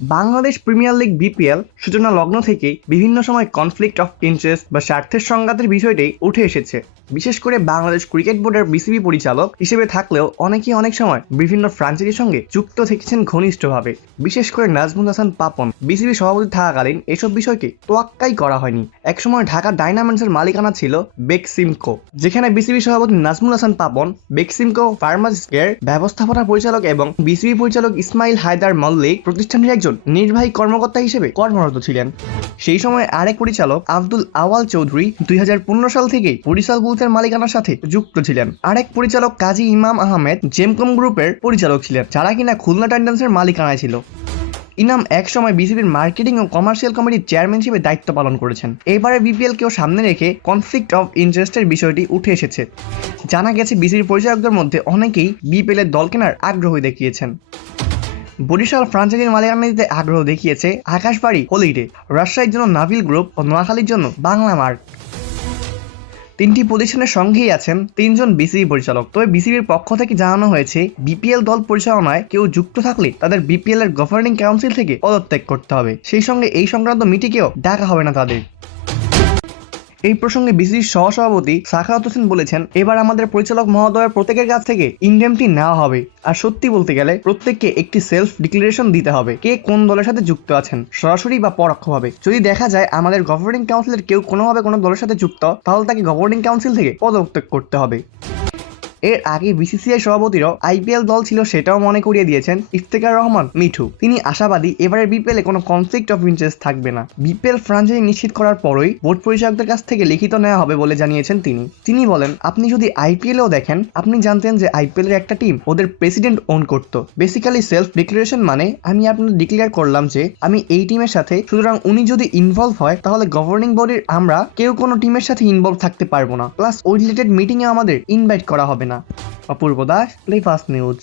Bangladesh premier league BPL সূচনা লগ্ন থেকেই বিভিন্ন সময় কনফ্লিক্ট অফ ইন্টারেস্ট বা স্বার্থের সংঘাতের বিষয়টি উঠে এসেছে। বিশেষ করে বাংলাদেশ ক্রিকেট বোর্ডের বিসিবি পরিচালক হিসেবে থাকলেও অনেকেই অনেক সময় বিভিন্ন ফ্র্যাঞ্চাইজির সঙ্গে যুক্ত থেকেছেন ঘনিষ্ঠভাবে। বিশেষ করে নাজমুল হাসান পাপন বিসিবি সভাপতি থাকাকালীন এসব বিষয়কে তোয়াক্কাই করা হয়নি। একসময় ঢাকা ডায়নামান্ডসের মালিকানা ছিল বেক্সিমকো, যেখানে বিসিবি সভাপতি নাজমুল হাসান পাপন বেক্সিমকো ফার্মাসিউটিক্যালসের ব্যবস্থাপনা পরিচালক এবং বিসিবি পরিচালক ইসমাইল হায়দার মল্লিক প্রতিষ্ঠানটির একজন নির্বাহী কর্মকর্তা হিসেবে কর্মরত ছিলেন। সেই সময় আরেক পরিচালক আব্দুল আওয়াল চৌধুরী 2015 সাল থেকেই বরিশাল বুলসের মালিকানার সাথে যুক্ত ছিলেন। আরেক পরিচালক কাজী ইমাম আহমেদ জেমকম গ্রুপের পরিচালক ছিলেন, যারা কিনা খুলনা টাইটান্সের মালিকানায় ছিল। ইনাম একসময় বিসিবির মার্কেটিং ও কমার্শিয়াল কমিটির চেয়ারম্যান হিসেবে দায়িত্ব পালন করেছেন। এবারে বিপিএল কেও সামনে রেখে কনফ্লিক্ট অফ ইন্টারেস্টের বিষয়টি উঠে এসেছে। জানা গেছে বিসিবির পরিচালকদের মধ্যে অনেকেই বিপিএল এর দল কেনার আগ্রহ দেখিয়েছেন। বরিশাল ফ্রাঞ্চাইজির মালিকানা দিতে আগ্রহ দেখিয়েছে আকাশবাড়ি হলিডে, রাজশাহীর জন্য নাভিল গ্রুপ ও নোয়াখালীর জন্য বাংলা মার্ক। তিনটি প্রতিষ্ঠানের সঙ্গেই আছেন তিনজন বিসিবি পরিচালক। তবে বিসিবির পক্ষ থেকে জানানো হয়েছে বিপিএল দল পরিচালনায় কেউ যুক্ত থাকলে তাদের বিপিএল এর গভর্নিং কাউন্সিল থেকে পদত্যাগ করতে হবে। সেই সঙ্গে এই সংক্রান্ত মিটিংকেও ডাকা হবে না তাদের। এই প্রসঙ্গে বিসিবির সহসভাপতি সাখাওয়াত হোসেন বলেছেন, এবার আমাদের পরিচালক মহোদয়ের প্রত্যেকের কাছ থেকে ইনডেমটি নেওয়া হবে। আর সত্যি বলতে গেলে প্রত্যেককে একটি সেলফ ডিক্লারেশন দিতে হবে কে কোন দলের সাথে যুক্ত আছেন, সরাসরি বা পরোক্ষভাবে। যদি দেখা যায় আমাদের গভর্নিং কাউন্সিলের কেউ কোনোভাবে কোনো দলের সাথে যুক্ত, তাহলে তাকে গভর্নিং কাউন্সিল থেকে পদত্যাগ করতে হবে। এর আগে বিসিসিআই সভাপতিরও আইপিএল দল ছিল, সেটাও মনে করিয়ে দিয়েছেন ইফতেখার রহমান মিঠু। তিনি আশাবাদী এবারের বিপিএল এ কোনো কনফ্লিক্ট অফ ইন্টারেস্ট থাকবে না। বিপিএল ফ্র্যাঞ্চাইজি নিশ্চিত করার পরই বোর্ড পরিচালকদের কাছ থেকে লিখিত নেওয়া হবে বলে জানিয়েছেন তিনি বলেন, আপনি যদি আইপিএলও দেখেন, আপনি জানতেন যে আইপিএল এর একটা টিম ওদের প্রেসিডেন্ট ওন করতো। বেসিক্যালি সেলফ ডিক্লারেশন মানে আমি আপনাদের ডিক্লেয়ার করলাম যে আমি এই টিমের সাথে, সুতরাং উনি যদি ইনভলভ হয় তাহলে গভর্নিং বডির আমরা কেউ কোনো টিমের সাথে ইনভলভ থাকতে পারবো না, প্লাস ওই রিলেটেড মিটিং এ আমাদের ইনভাইট করা হবে না। অপূর্ব দাস, প্লে ফাস্ট নিউজ।